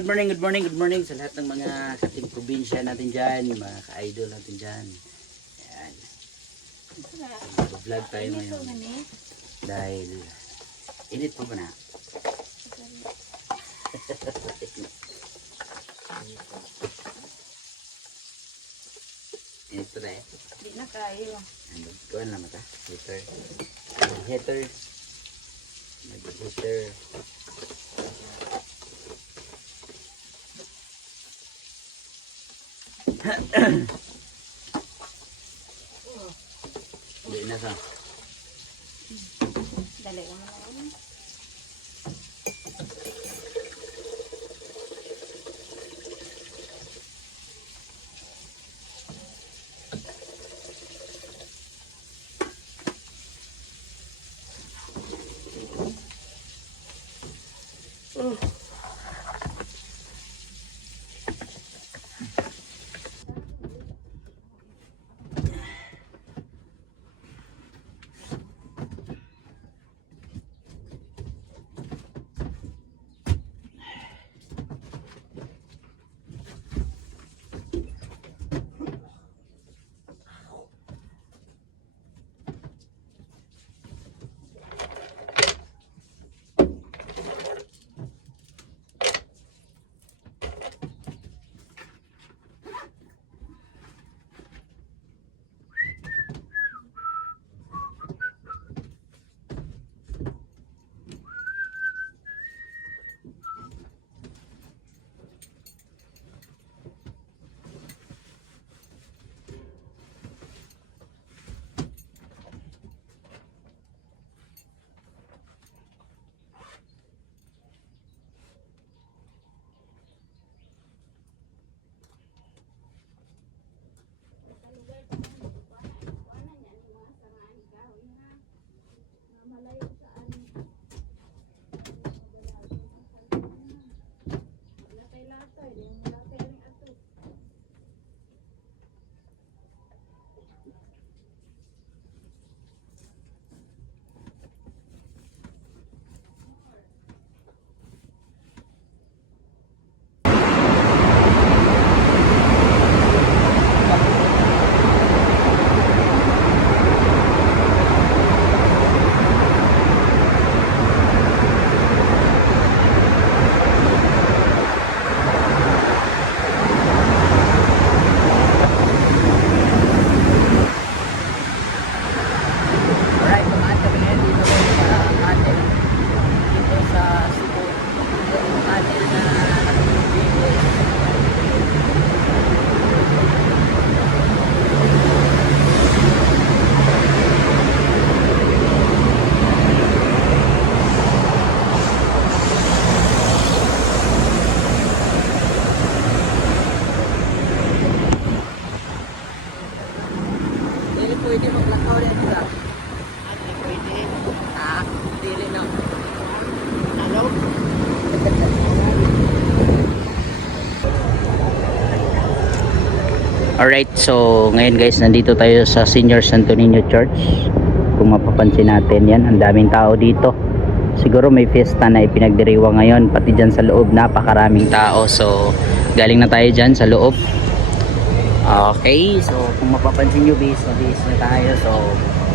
good morning sa lahat ng mga kating probinsya natin dyan, mga ka-idol natin dyan. Ayan. Vlog tayo ngayon. Dahil, init pa ba na? Init pa tayo? Hindi na kayo. Kuhan lang mata. Heater. Heater. Heater. Hindi na sa. Dali ko na. Pwede maglakaw rin sila. Hindi pwede. Dili na. Hello? Alright, so ngayon guys, nandito tayo sa Senior Santo Niño Church. Kung mapapansin natin yan, ang daming tao dito. Siguro may fiesta na ipinagdiriwa ngayon, pati dyan sa loob napakaraming tao. So galing na tayo dyan sa loob. Okay, so kung mapapansin nyo, base na tayo. So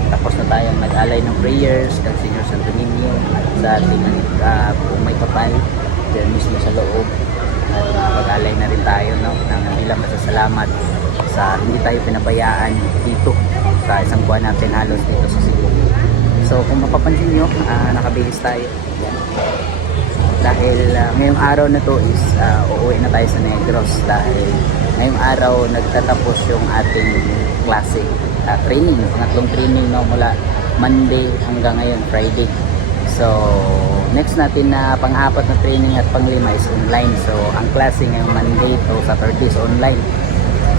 tapos na tayong nag-alay ng prayers kay Senior Santo Niño sa ating kung may kapal dyan mismo sa loob. Pag-alay na rin tayo, no, ng ilang masasalamat sa hindi tayo pinabayaan dito sa isang buwan natin halos dito sa Cebu. So kung mapapansin nyo, nakabihis tayo. Yan. Dahil ngayong araw na to is uuwi na tayo sa Negros dahil ngayong araw nagtatapos yung ating klase training, pangatlong training, no, mula Monday hanggang ngayon Friday. So next natin na pang-apat na training at pang-lima is online. So ang klase ngayong Monday to Saturday is online.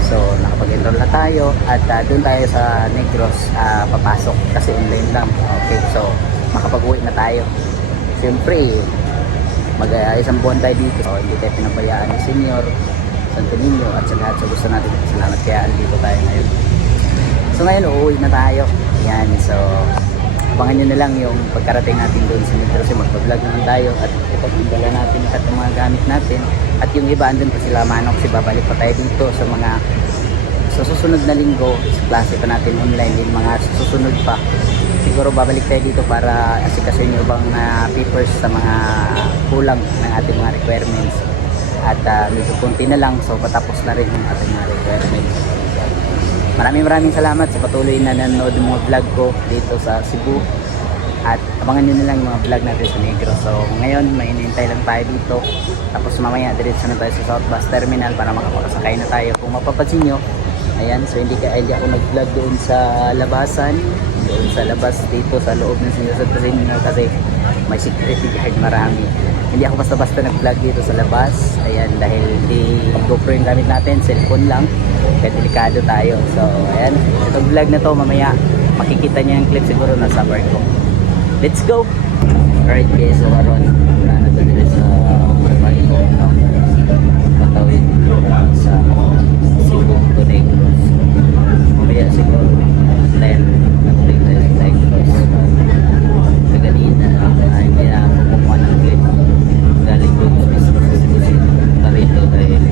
So nakapag-enroll na tayo at doon tayo sa Negros papasok kasi online lang. Okay, so makapag-uwi na tayo. Siyempre isang buwan tayo dito, so hindi tayo pinabayaan ni Senior Santo Niño at sa lahat sa gusto natin. Salamat kaya andito tayo ngayon. So ngayon uuwi na tayo. Yan, so abangan nyo na lang yung pagkarating natin doon sa Negros. Mag-vlog naman tayo at ipagpindala natin lahat ng mga gamit natin At yung iba andun pa sila manok, si babalik pa tayo dito sa susunod na linggo, sa klase pa natin online, yung mga susunod pa. Siguro babalik tayo dito para asikasin yung ibang papers sa mga kulang ng ating mga requirements. At medyo kunti na lang, so patapos na rin yung ating mga requirements. Maraming salamat sa patuloy na nanonood ng mga vlog ko dito sa Cebu. At abangan nyo na lang yung mga vlog natin sa Negros. So ngayon may inintay lang tayo dito. Tapos mamaya diretso na tayo sa South Bus Terminal para makapakasakay na tayo. Kung mapapansin nyo, ayan, so hindi ako nag-vlog doon sa labasan, doon sa labas dito sa loob ng Senior Santo Niño kasi may security guard marami. Hindi ako basta-basta nag-vlog dito sa labas, ayan, dahil di GoPro yung gamit natin, cellphone lang, kaya delikado tayo. So ayan, itong vlog na to mamaya makikita niyo yung clip siguro nasa bar ko. Let's go! Alright guys, so karon na dito sa bar ko, no? Patawid sa Cebu to Negros. Mamaya siguro 10 nag-break tayo sa Negros. Sa ganina ay kaya kumukuha ng clip galing doon sa Cebu City. Parito dahil